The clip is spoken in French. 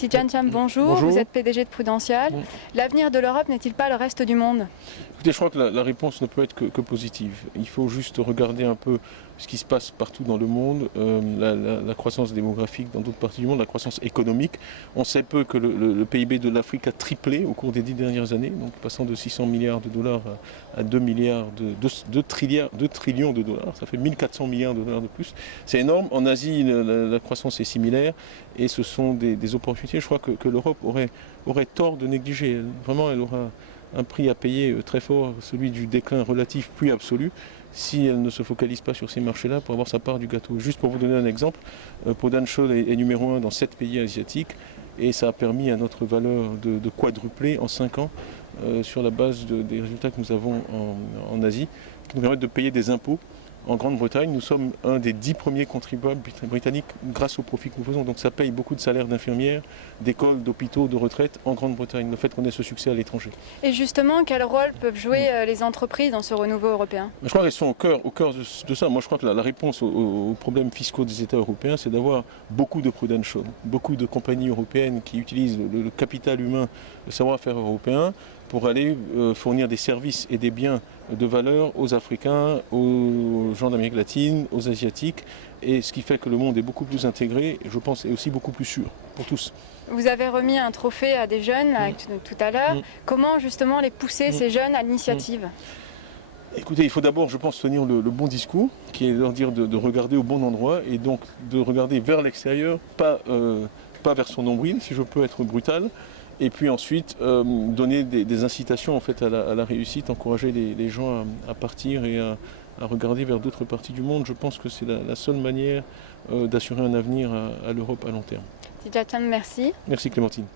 Tidjane Thiam, bonjour. Bonjour. Vous êtes PDG de Prudential. L'avenir de l'Europe n'est-il pas le reste du monde? Écoutez, je crois que la réponse ne peut être que positive. Il faut juste regarder un peu ce qui se passe partout dans le monde, la croissance démographique dans d'autres parties du monde, la croissance économique. On sait peu que le PIB de l'Afrique a triplé au cours des 10 dernières années, donc passant de 600 milliards de dollars à 2 trillions de dollars. Ça fait 1400 milliards de dollars de plus. C'est énorme. En Asie, la croissance est similaire et ce sont des opportunités. Je crois que l'Europe aurait tort de négliger. Vraiment, elle aura un prix à payer très fort, celui du déclin relatif puis absolu, si elle ne se focalise pas sur ces marchés-là pour avoir sa part du gâteau. Juste pour vous donner un exemple, Prudential est numéro 1 dans 7 pays asiatiques et ça a permis à notre valeur de quadrupler en 5 ans sur la base des résultats que nous avons en Asie, qui nous permettent de payer des impôts. En Grande-Bretagne, nous sommes un des 10 premiers contribuables britanniques grâce aux profits que nous faisons. Donc ça paye beaucoup de salaires d'infirmières, d'écoles, d'hôpitaux, de retraites en Grande-Bretagne, le fait qu'on ait ce succès à l'étranger. Et justement, quel rôle peuvent jouer les entreprises dans ce renouveau européen? Je crois qu'elles sont au cœur de ça. Moi, je crois que la réponse aux problèmes fiscaux des États européens, c'est d'avoir beaucoup de prudential, beaucoup de compagnies européennes qui utilisent le capital humain, le savoir-faire européen, pour aller fournir des services et des biens de valeur aux Africains, aux gens d'Amérique latine, aux Asiatiques, et ce qui fait que le monde est beaucoup plus intégré, et je pense, et aussi beaucoup plus sûr pour tous. Vous avez remis un trophée à des jeunes tout à l'heure. Comment justement les pousser, ces jeunes, à l'initiative? Écoutez, il faut d'abord, je pense, tenir le bon discours, qui est leur dire de regarder au bon endroit, et donc de regarder vers l'extérieur, pas vers son nombril, si je peux être brutal. Et puis ensuite, donner des incitations en fait, à la réussite, encourager les gens à partir et à regarder vers d'autres parties du monde. Je pense que c'est la seule manière d'assurer un avenir à l'Europe à long terme. Tidjane Thiam, merci. Merci Clémentine.